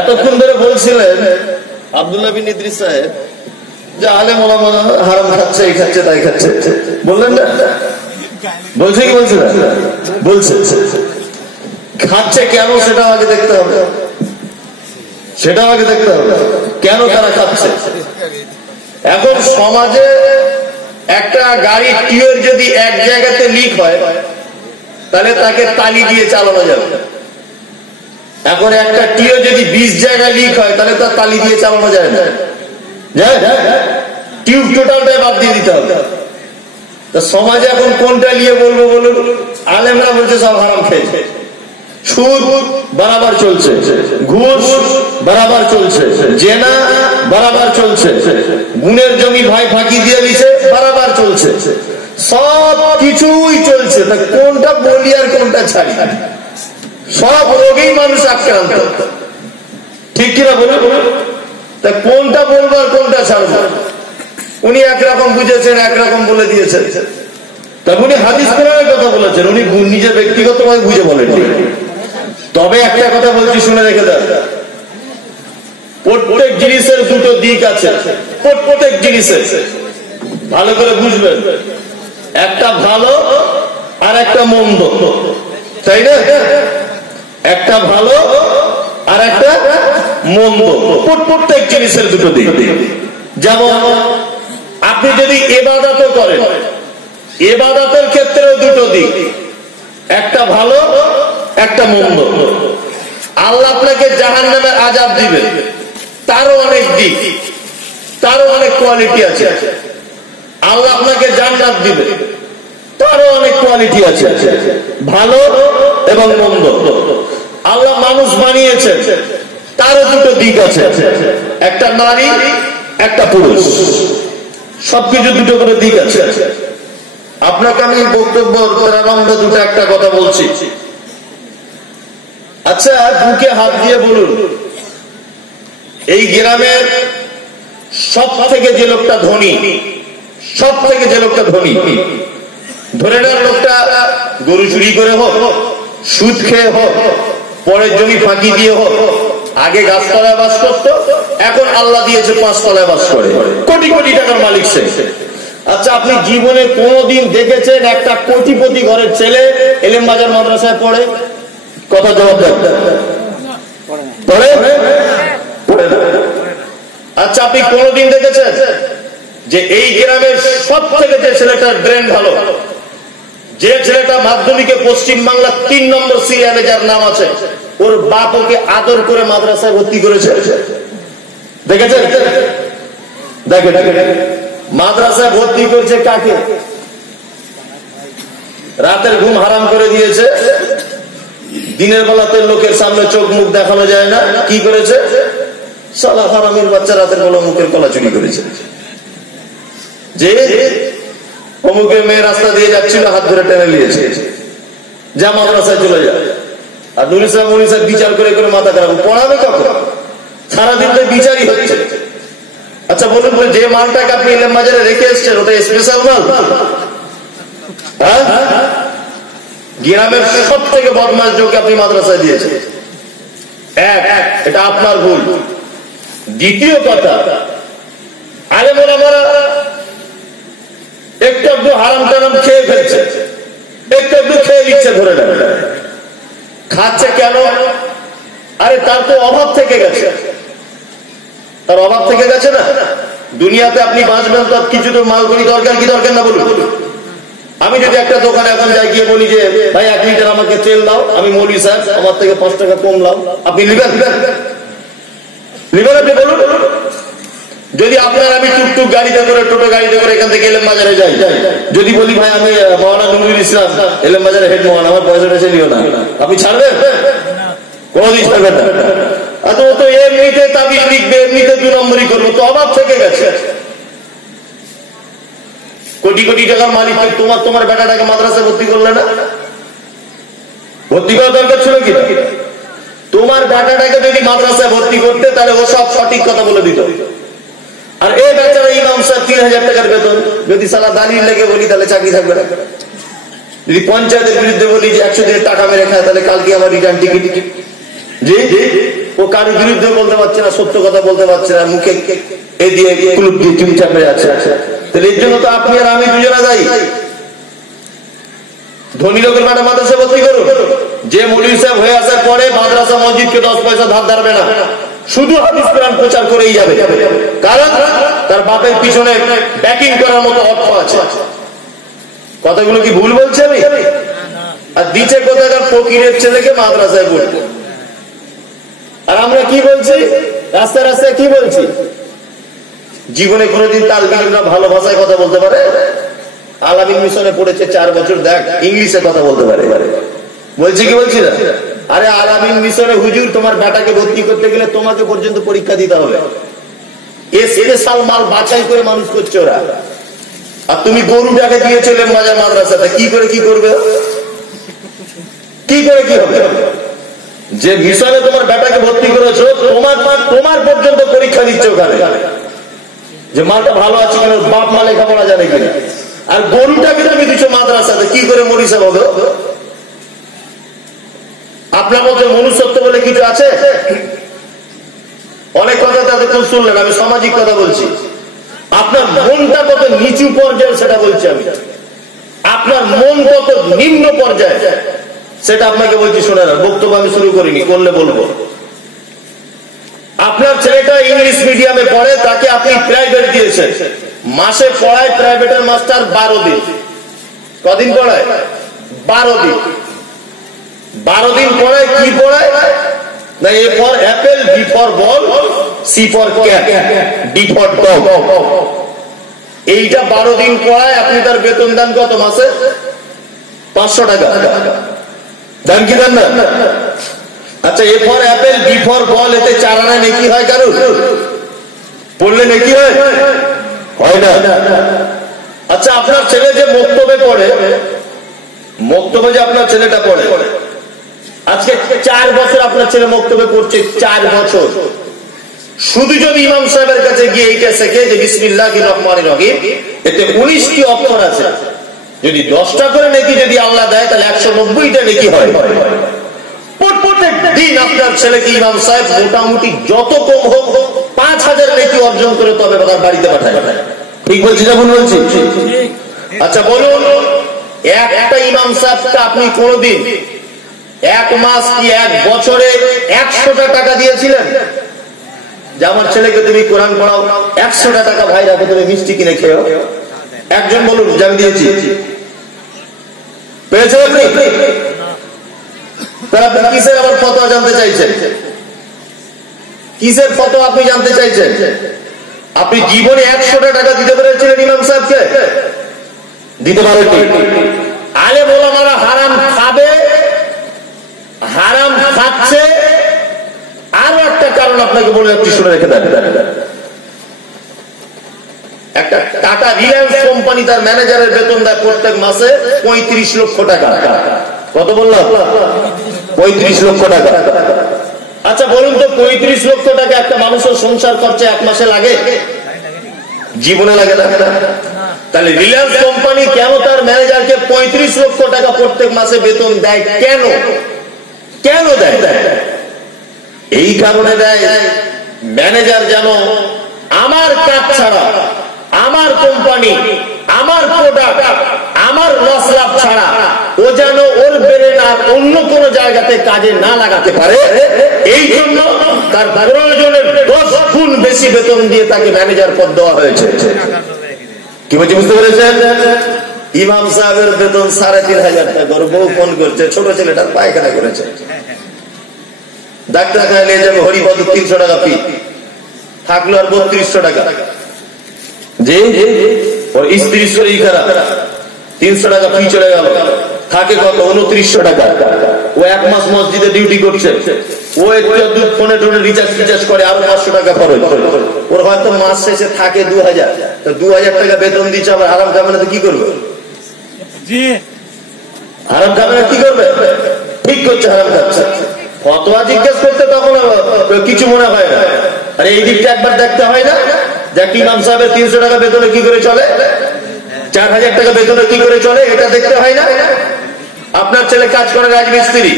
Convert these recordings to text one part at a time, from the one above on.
এতক্ষণ ধরে বলছিলেন আব্দুল্লাহ বিন ইদ্রিস সাহেব যে আলেম ওলামা হারাম খাচ্ছে, এই খাচ্ছে, তাই খাচ্ছে, বললেন না? বলছে কি বলছে না? বলছে। খাচ্ছে কেন সেটা আগে দেখতে হবে, সেটা আগে দেখতে হবে কেন তারা খাচ্ছে। এখন সমাজে একটা গাড়ির টিউব যদি এক জায়গাতে লিক হয় তাহলে তাকে তালি দিয়ে চালানো যাবে। এখন একটা টিউব যদি 20 জায়গায় লিক হয় তাহলে তার তালি দিয়ে চালানো যায় না, টিউব টোটালটাই বাদ দিয়ে দিতে হবে। সমাজে এখন কোনটা নিয়ে বলবো বলুন? আলেমরা বলছে সব হারাম খেয়েছে, সুদ বরাবর চলছে, ঘুষ বরাবর চলছে, জেনা বরাবর চলছে, গুণের জমি ভাই ফাঁকি দিয়ে দিছে বরাবর চলছে, সব কিছুই চলছে। তা কোনটা বলি আর কোনটা ছাড়ি? সব রোগেই মানুষ আক্রান্ত, ঠিক কিনা বলে? তা কোনটা বলবো আর কোনটা ছাড়বো? উনি একরকম বুঝেছেন, একরকম বলে দিয়েছেন। তা উনি হাদিস কোরআনের কথা বলেছেন, উনি নিজে ব্যক্তিগতভাবে বুঝে বলেননি। তবে একটা কথা বলছি, শুনে রেখে দেন, প্রত্যেক জিনিসের দুটো দিক আছে, প্রত্যেক জিনিসের ভালো করে বুঝবেন। একটা ভালো আর একটা মন্দ, তাই না? একটা ভালো আর একটা মন্দ, প্রত্যেক জিনিসের দুটো দিক। যেমন আপনি যদি ইবাদত করেন, ইবাদতের ক্ষেত্রেও দুটো দিক, একটা ভালো একটা মন্দ। আল্লাহ আপনাকে জাহান্নামের আযাব দিবেন, তারও অনেক দিক, তারও অনেক কোয়ালিটি আছে। আল্লাহ আপনাকে জান্নাত দিবে, তারও অনেক কোয়ালিটি আছে, ভালো এবং মন্দ। আল্লাহ মানুষ বানিয়েছেন, তারও দুটো দিক আছে, একটা নারী একটা পুরুষ, সবকিছু দুটো করে দিক আছে। আপনাকে আমি বক্তব্য প্রারম্ভে দুটো একটা কথা বলছি। আচ্ছা, বুকে হাত দিয়ে বলুন, এই গ্রামের সব থেকে যে লোকটা ধনী, সব থেকে যে লোকটা ধনী, ধরে নেন লোকটা গরু চুরি করে হোক, সুদ খেয়ে হোক, পরের জমি ফাঁকি দিয়ে হোক, আগে গাছতলায় বাস করত, এখন আল্লাহ দিয়েছে 5 তলায় বাস করে, কোটি কোটি টাকার মালিক সে। আচ্ছা, আপনি জীবনে কোনদিন দেখেছেন একটা কোটিপতি ঘরের ছেলে এলেম বাজার মাদ্রাসায় পড়ে? কথা জবাব দেন, পড়ে? পড়ে না। আচ্ছা, আপনি কোনদিন দেখেছেন যে এই গ্রামের সব থেকে যে ছেলেটার ব্রেন ভালো, যে ছেলেটা মাধ্যমিকে পশ্চিম বাংলা 3 নম্বর সিরিয়ালে যার নাম আছে, ওর বাপ ওকে আদর করে মাদ্রাসায় ভর্তি করেছে? দেখেছেন? দেখেন, মাদ্রাসায় ভর্তি করছে কাকে? রাতের ঘুম হারাম করে দিয়েছে, দিনের বেলাতে লোকের সামনে চোখ মুখ দেখানো যায় না, কি করেছে? সালা হারামির বাচ্চা রাতের বেলা মুখের কলা চুরি করেছে। যে অমুকের মেয়ে রাস্তা দিয়ে যাচ্ছিল, হাত ধরে টেনে নিয়েছে, যা মাদ্রাসায় চলে যায়। আর নুর ইসলাম বিচার করে করে মাথা খারাপ, পড়াবে কখন? সারাদিন তো বিচারই হচ্ছে। আচ্ছা বলুন, যে মালটাকে আপনি ইলেম বাজারে রেখে এসছেন ওটা স্পেশাল মাল? গ্রামের সব থেকে বদমাশ যোগ আপনি মাদ্রাসায় দিয়েছেন, এটা আপনার ভুল। দ্বিতীয় কথা, আলেম ওলামারা একটু একটু হারাম টারাম খেয়ে ফেলছে, একটু একটু খেয়ে নিচ্ছে, ধরে নেন। খাচ্ছে কেন? আরে তার তো অভাব থেকে গেছে, তার অভাব থেকে গেছে না। দুনিয়াতে আপনি বাঁচবেন তো কিছু তো মালগুলি দরকার, কি দরকার না বলুন? আমি যদি একটা দোকানে এখন যাই, গিয়ে বলি যে ভাই 1 লিটার আমাকে তেল দাও, আমি মৌলী সাহেব, আমার থেকে 5 টাকা কম লাও, আপনি নেবেন? নেবেন? আপনি বলুন। যদি আপনার আমি টুকটুক গাড়িতে করে, টোটো গাড়িতে করে এখান থেকে এলেম বাজারে যাই, যদি বলি ভাই আমি মৌলানা নুরুল ইসলাম, এলেম বাজারে হেড মৌলানা, আমার পয়সাটা সে নিও না, আপনি ছাড়বেন? কোনদিন ছাড়বেন না। আর ও তো এমনিতে তাবিজ লিখবে, এমনিতে 2 নম্বরই করবো, তো অভাব থেকে গেছে। কোটি কোটি টাকার মালিক তোমার বেটাটাকে মাদ্রাসায় ভর্তি করলে না? ভর্তি করা দরকার ছিল কি? তোমার বেটাটাকে যদি মাদ্রাসায় ভর্তি করতে, তাহলে ও সব সঠিক কথা বলে দিত। আর এই বেচারা ইমাম সাহেব 3000 টাকার বেতন, যদি সালা দালিল লেগে বলি তাহলে চাকরি থাকবে না। যদি পঞ্চায়েতের বিরুদ্ধে বলি যে 100 দিনের টাকা মেরে খায়, তাহলে কালকে আমার রিটার্ন টিকিট। জি, ও কারোর বিরুদ্ধে বলতে পারছে না, সত্য কথা বলতে পারছে না, মুখে এ দিয়ে কুলুপ দিয়ে চুরি চাপড়ে আছে। তাহলে এর জন্য তো আপনি আর আমি দুজনা দায়ী। ধনী লোকের মানে মাদ্রাসা ভর্তি করুন, যে মৌলভী সাহেব হয়ে আসার পরে মাদ্রাসা মসজিদকে 10 পয়সা ধার ধারবে না, শুধু হাদিস কোরআন প্রচার করেই যাবে, কারণ তার বাপের পিছনে ব্যাকিং করার মতো অর্থ আছে। কথাগুলো কি ভুল বলছে আমি? আর দিচ্ছে কোথাকার ফকিরের ছেলেকে মাদ্রাসায় পড়তে। আর আমরা কি বলছি রাস্তায় রাস্তায়, কি বলছি? জীবনে কোনোদিন তালবিরা ভালো ভাষায় কথা বলতে পারে? আলামিন মিশনে পড়েছে 4 বছর, দেখ ইংলিশে কথা বলতে পারে। বলছি কি বলছি না? আরে আলামিন মিশনে হুজুর তোমার বেটাকে ভর্তি করতে গেলে তোমাকে পর্যন্ত পরীক্ষা দিতে হবে। স্পেশাল মাল বাছাই করে মানুষ করছে ওরা। আর তুমি গরুটাকে দিয়েছিলে বাজার মাদ্রাসাতে, কি করে কি করবে? কি করে কি হবে? যে মিশনে তোমার বেটাকে ভর্তি করেছো, তোমার পর্যন্ত পরীক্ষা দিচ্ছে ওখানে যে মালটা ভালো আছে কিনা, বাপ মা লেখাপড়া জানে কিনা। আর গরুটাকে তুমি দিচ্ছ মাদ্রাসাতে, কি করে মরিসা হবে? আপনার মধ্যে মনুষ্যত্ব বলে কিছু আছে? অনেক কথা তাদের শুনলেন, আমি সামাজিক কথা বলছি। আপনার মনটা কত নিচু পর্যায়ে সেটা বলছি আমি। আপনার মন কত নিম্ন পর্যায়ে সেটা আপনাকে বলছি, শোনেন। বক্তব্য আমি শুরু করিনি, করলে বলবো। আপনার ছেলেটা ইংলিশ মিডিয়ামে পড়ে, তাকে আপনি প্রাইভেট দিয়েছেন, মাসে পড়ায় প্রাইভেটের মাস্টার 12 দিন। কদিন পড়ায়? 12 দিন। 12 দিন পড়ায়, কি পড়ায় না? A for apple, B for ball, C for cat, D for dog. এইটা 12 দিন পড়ায়। আপনি তার বেতন দেন কত মাসে? 500 টাকা। দেন কি দেন না? আচ্ছা, A for apple, B for ball, এতে 4 আনা নেকি হয় কারো? পড়লে নেকি হয়? হয় না। আচ্ছা, আপনার ছেলে যে মক্তবে পড়ে, মক্তবে যে আপনার ছেলেটা পড়ে, আজকে 4 বছর আপনার ছেলে মক্তবে পড়ছে, 4 বছর। শুধু যদি ইমাম সাহেবের কাছে গিয়ে এইটা শেখে যে বিসমিল্লাহির রহমানির রহিম, এতে 19টি অক্ষর আছে, যদি 10টা করে নেকি যদি আল্লাহ দেয়, তাহলে 190টা নেকি হয়। প্রত্যেক দিন আপনার ছেলেকে ইমাম সাহেব মোটামুটি যত কম হোক 5000 নেকি অর্জন করে তবে তার বাড়িতে পাঠায়। ঠিক বলছি না ভুল বলছি? আচ্ছা বলুন, একটা ইমাম সাহেবকে আপনি কোনদিন 1 মাস কি 1 বছরে 100টা টাকা দিয়েছিলেন যে আমার ছেলেকে তুমি কোরআন পড়াও, 100টা টাকা ভাই রাখো, তুমি মিষ্টি কিনে খেও? একজন বলুন যে আমি দিয়েছি। পেয়েছেন আপনি? তারা কিসের আবার ফতোয়া জানতে চাইছেন? কিসের ফতোয়া আপনি জানতে চাইছেন? আপনি জীবনে 100টা টাকা দিতে পেরেছিলেন ইমাম সাহেবকে? দিতে পারেননি। আলেম ওলামারা হারাম খাবে, হারাম খাচ্ছে। আরো একটা কারণ আপনাকে বলে যাচ্ছি, শুনে রেখে দেন। একটা টাটা রিলায়েন্স কোম্পানি তার ম্যানেজারের বেতন দেয় প্রত্যেক মাসে 35 লক্ষ টাকা। কত বললাম? 35 লক্ষ টাকা। আচ্ছা বলুন তো, 35 লক্ষ টাকা একটা মানুষের সংসার খরচা 1 মাসে লাগে? জীবনে লাগে না। তাহলে রিলায়েন্স কোম্পানি কেন তার ম্যানেজারকে 35 লক্ষ টাকা প্রত্যেক মাসে বেতন দেয়? কেন? কেন দেয়? এই কারণে দেয়, ম্যানেজার যেন আমার কাজ ছাড়া, আমার কোম্পানি, আমার প্রোডাক্ট, আমার লস লাভ ছাড়া ও যেন ওর ব্রেন আর অন্য কোন জায়গাতে কাজে না লাগাতে পারে। এই জন্য তার প্রয়োজনের 10 গুণ বেশি বেতন দিয়ে তাকে ম্যানেজার পদ দেওয়া হয়েছে। কি বলছি বুঝতে পেরেছেন? ইমাম সাহেবের বেতন 3500 টাকা। ওর বউ ফোন করছে, ছোট ছেলেটার পায়খানা করেছে, ডাক্তার খায় নিয়ে যাবে, হরিপদ 300 টাকা ফি, থাকলো আর 3200 টাকা। যে ওর স্ত্রীর শরীর খারাপ, 300 টাকা ফি চলে গেল, থাকে কত? 2900 টাকা। ও 1 মাস মসজিদে ডিউটি করছে, ও একটু ফোনে টোনে রিচার্জ করে, আরো 500 টাকা খরচ। ওর হয়তো মাস শেষে থাকে 2000। 2000 টাকা বেতন দিচ্ছে, আবার আরাম খাবে না তো কি করবে? আরাম খাবে না কি করবে? ঠিক করছে, আরাম খাচ্ছে। ফতোয়া জিজ্ঞেস করতে তখন কিছু মনে হয় না। আর এই দিকটা একবার দেখতে হয় না যে ইমাম সাহেবের 300 টাকা বেতনে কি করে চলে, 4000 টাকা বেতনে কি করে চলে, এটা দেখতে হয় না? আপনার ছেলে কাজ করে রাজমিস্ত্রি,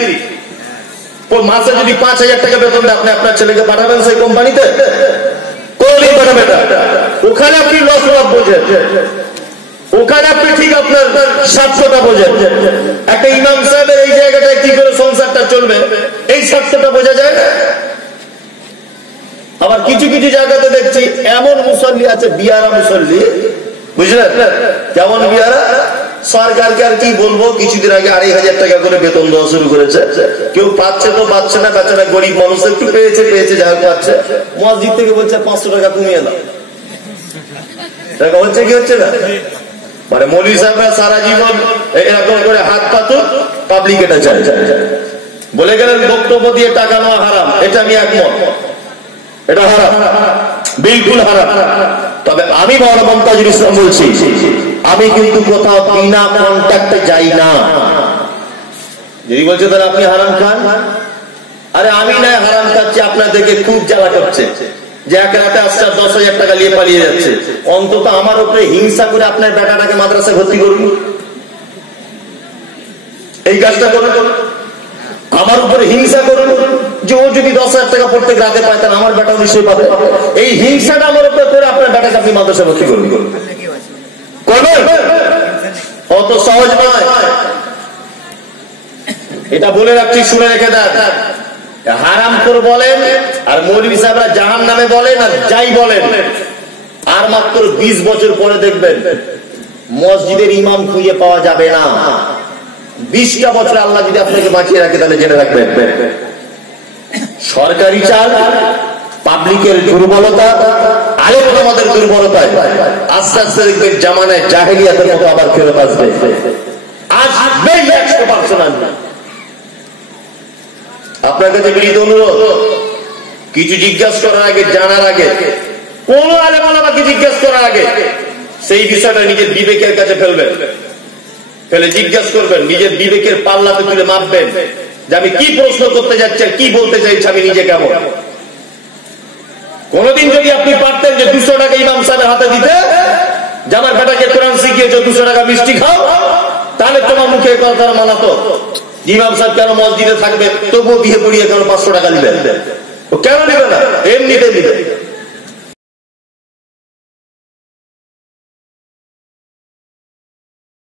মাসে যদি 5,000 টাকা বেতন দেয়, আপনি আপনার ছেলেকে পাঠাবেন সেই কোম্পানিতে? কোনদিন পাঠাবেন না। ওখানে আপনি লস লাভ বোঝেন, ওখানে আপনি ঠিক আপনার স্বার্থটা বোঝেন। একটা ইমাম সাহেবের এই জায়গাটায় কি করে সংসারটা চলবে, এই স্বার্থটা বোঝা যায় না। আবার কিছু কিছু জায়গাতে দেখছি এমন মুসল্লি আছে, বিয়ারা মুসল্লি, বুঝলেন? যেমন বিয়ারা সরকারকে আর কি বলবো, কিছুদিন আগে 2,500 টাকা করে বেতন দেওয়া শুরু করেছে। কেউ পাচ্ছে তো পাচ্ছে না, বেচারা গরিব মানুষ একটু পেয়েছে যা পাচ্ছে। মসজিদ থেকে বলছে 500 টাকা কমিয়ে দাও। টাকা হচ্ছে কি হচ্ছে না? মানে মৌলভী সাহেবরা সারা জীবন এরকম করে হাত পাতো, পাবলিক এটা চায়। বলে গেলেন বক্তব্য দিয়ে টাকা নেওয়া হারাম, এটা আমি একমত, এটা হারাম, বিলকুল হারাম। তবে আমি মাওলানা মুনতাজুল ইসলাম বলছি, আমি কিন্তু কোথাও বিনা কন্ট্যাক্টে যাই না। যদি বলছে তাহলে আপনি হারাম খান, আরে আমি না হারাম খাচ্ছি, আপনাদেরকে খুব জ্বালা করছে যে এক রাতে আসছে 10,000 টাকা নিয়ে পালিয়ে যাচ্ছে। অন্তত আমার উপরে হিংসা করে আপনার বেটাটাকে মাদ্রাসায় ভর্তি করুন, এই কাজটা করুন। আমার উপরে হিংসা করুন যে ও যদি 10,000 টাকা প্রত্যেক রাতে পায়, তাহলে আমার বেটাও নিশ্চয়ই পাবে। এই হিংসাটা আমার উপরে করে আপনার বেটাকে আপনি মাদ্রাসায় ভর্তি করুন, অত সহজ নয়। এটা বলে রাখছি, শুনে রেখে দেন। হারাম করে বলেন আর মৌলভী সাহেবরা জাহান্নামে বলেন আর যাই বলেন, আর মাত্র 20 বছর পরে দেখবেন মসজিদের ইমাম খুঁজে পাওয়া যাবে না। 20টা বছর আল্লাহ যদি আপনাকে বাঁচিয়ে রাখে, তাহলে জেনে রাখবেন সরকারি চাল, পাবলিকের দুর্বলতা, আলেম ওলামাদের দুর্বলতায় আস্তে আস্তে দেখবেন জামানায় জাহেলিয়াতের মতো আবার ফেরত আসবে। আসবে 100%। আপনার কাছে বিনীত অনুরোধ, কিছু জিজ্ঞাসা করার আগে, জানার আগে, কোন আলেম ওলামাকে জিজ্ঞাসা করার আগে সেই বিষয়টা নিজের বিবেকের কাছে ফেলবেন, ফেলে জিজ্ঞাসা করবেন, নিজের বিবেকের পাল্লাতে তুলে মাপবেন যে আমি কি প্রশ্ন করতে যাচ্ছি আর কি বলতে চাইছি, আমি নিজে কেমন। কোনদিন যদি আপনি পারতেন যে 200 টাকা ইমাম সাহেবের হাতে দিতে, যে আমার বেটাকে কোরআন শিখিয়েছো, 200 টাকা মিষ্টি খাও, তাহলে তোমার মুখে কথা মানাতো। ইমাম সাহেব কেন মসজিদে থাকবে, তবুও বিয়ে পড়িয়ে কেন 500 টাকা দিবেন? কেন নিবে না? এমনিতে দিবে।